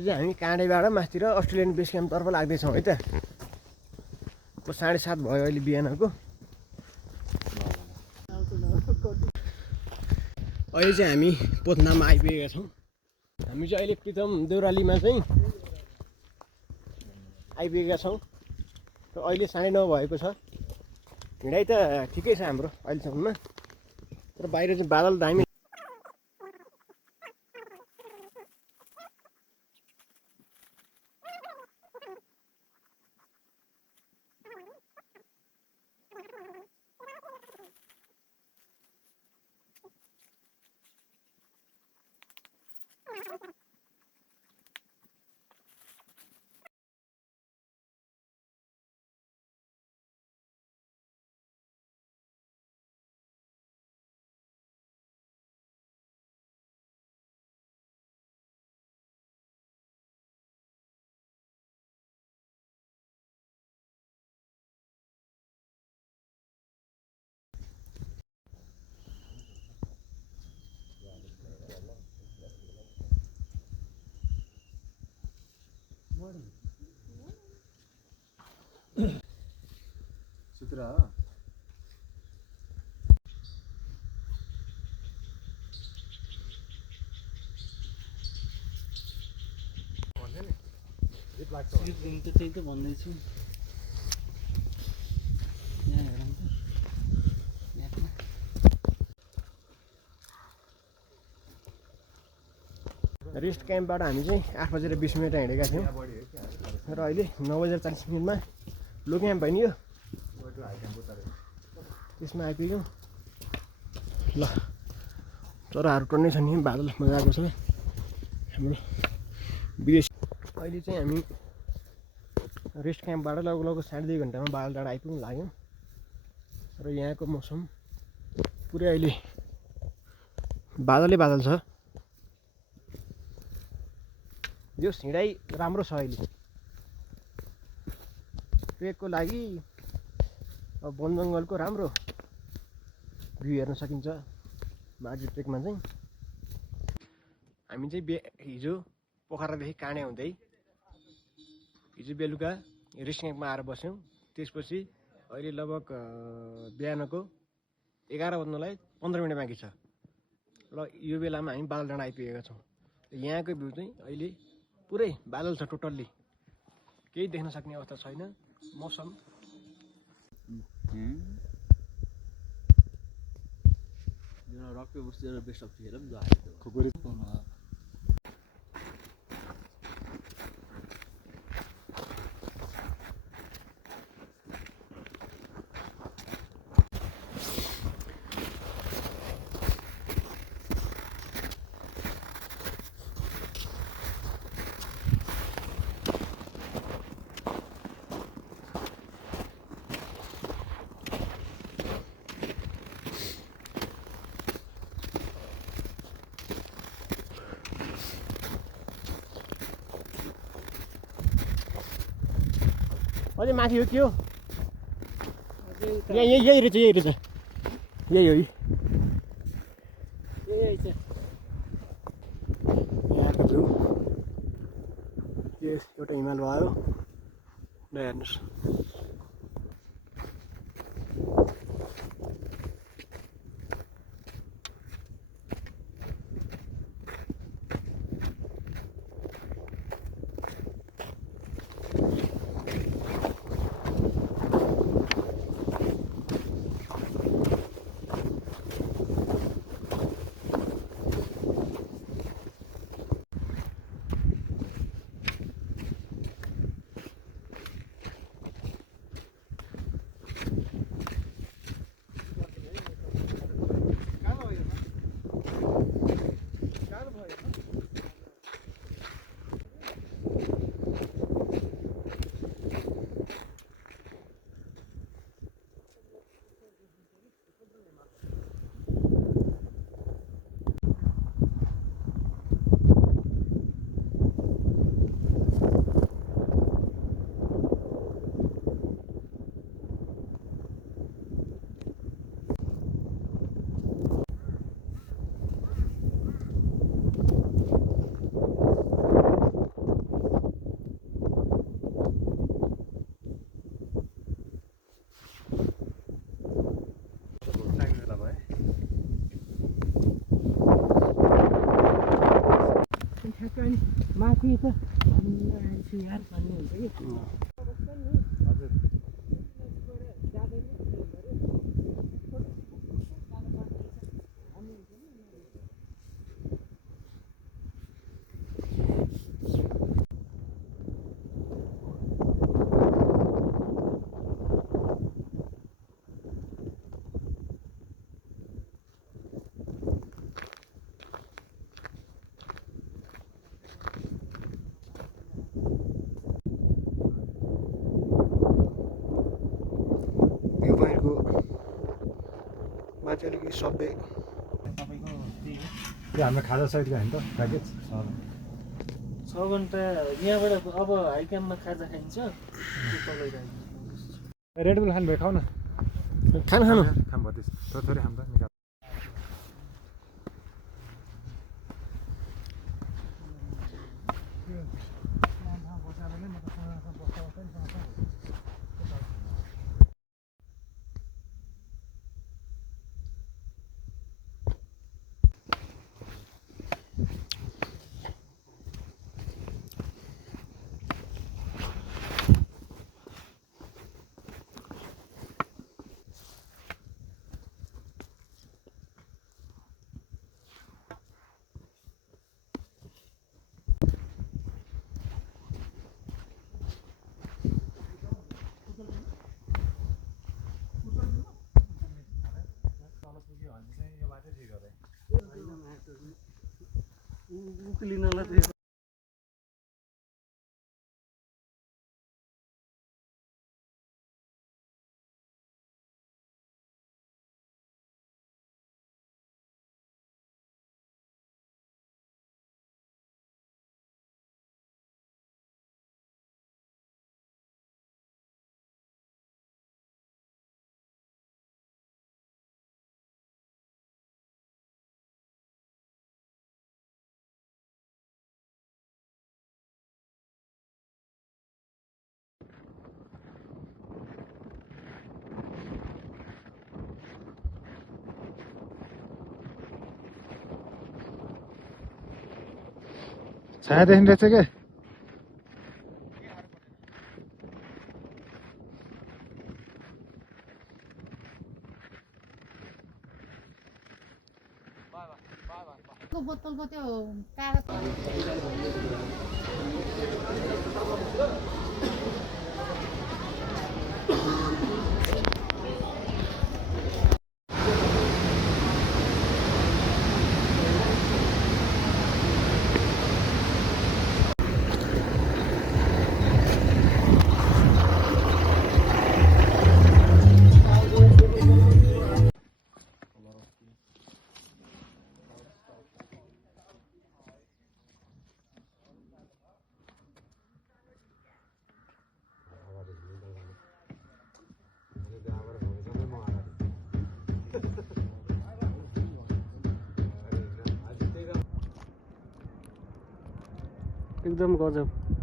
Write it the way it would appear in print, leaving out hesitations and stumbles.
अहिले चाहिँ हामी काँडेबाट मास्तिर अस्ट्रेलियन बेस क्याम्पतर्फ लाग्दैछौँ है त। 7:30 भयो अहिले बिहानको। अहिले चाहिँ हामी पोथनामा आइपुगेका छौँ। हामी चाहिँ अहिले प्रितम देउरालीमा चाहिँ आइपुगेका छौँ र अहिले 9:30 भएको छ। हिँडाइ त ठिकै छ हाम्रो अहिलेसम्ममा, तर बाहिर चाहिँ बादल दामी। सुत्रा त्यही त भन्दैछु। यहाँ हेरौँ त। रेस्ट क्याम्पबाट हामी चाहिँ 8:20 हिँडेका थियौँ र अहिले 9:40 लो क्याम्प भयो नि यो, त्यसमा आइपुग्यौँ। ल चराहरू टन्नै छन् नि, बादल मजाको छ हाम्रो विदेशी। अहिले चाहिँ हामी रेस्ट क्याम्पबाट लगभग 2.5 घन्टामा बादल डाँडा आइपुग्नु लाग्यौँ र यहाँको मौसम पुरै अहिले बादलै बादल छ। यो हिँडाइ राम्रो छ अहिले ट्रेकको लागि। अब वन जङ्गलको राम्रो भ्यू हेर्न सकिन्छ मार्जिन ट्रेकमा चाहिँ। हामी चाहिँ हिजो पोखरादेखि काँडे हुँदै हिजो बेलुका रेस्ट क्याम्पमा आएर बस्यौँ। त्यसपछि अहिले लगभग बिहानको 11 बज्नलाई 15 मिनट बाँकी छ र यो बेलामा हामी बादल डाँडा आइपुगेका छौँ। यहाँको भ्यू चाहिँ अहिले पुरै बादल छ, टोटल्ली केही देख्न सक्ने अवस्था छैन। मौसम रक पे बस्दै बेस्ट अफ हेरौँ न आयो खुकुरी अझै माथि हो के हो? यही रहेछ, यही रहेछ, यही हो। यहाँको भ्यू यो एउटा हिमाल भयो ल हेर्नुहोस्। त्यही त आएछु यार भन्ने हुन्छ कि हजुर भ्यू पोइन्टको माथि अलिकति सबै तपाईँको त्यही हो त्यो हाम्रो खाजा सहितको होइन त प्याकेज 6 घन्टा यहाँबाट अब हाइक्याम्पमा खाजा खाइन्छ त्यो तपाईँ रेड बुल खानुभयो खाऊ न खानु खानु खाम भयो थोरै थोरै खाम त निकाल उक्लिनलाई छाया देखिँदैछ के बोतलको त्यो कागज एकदम गजब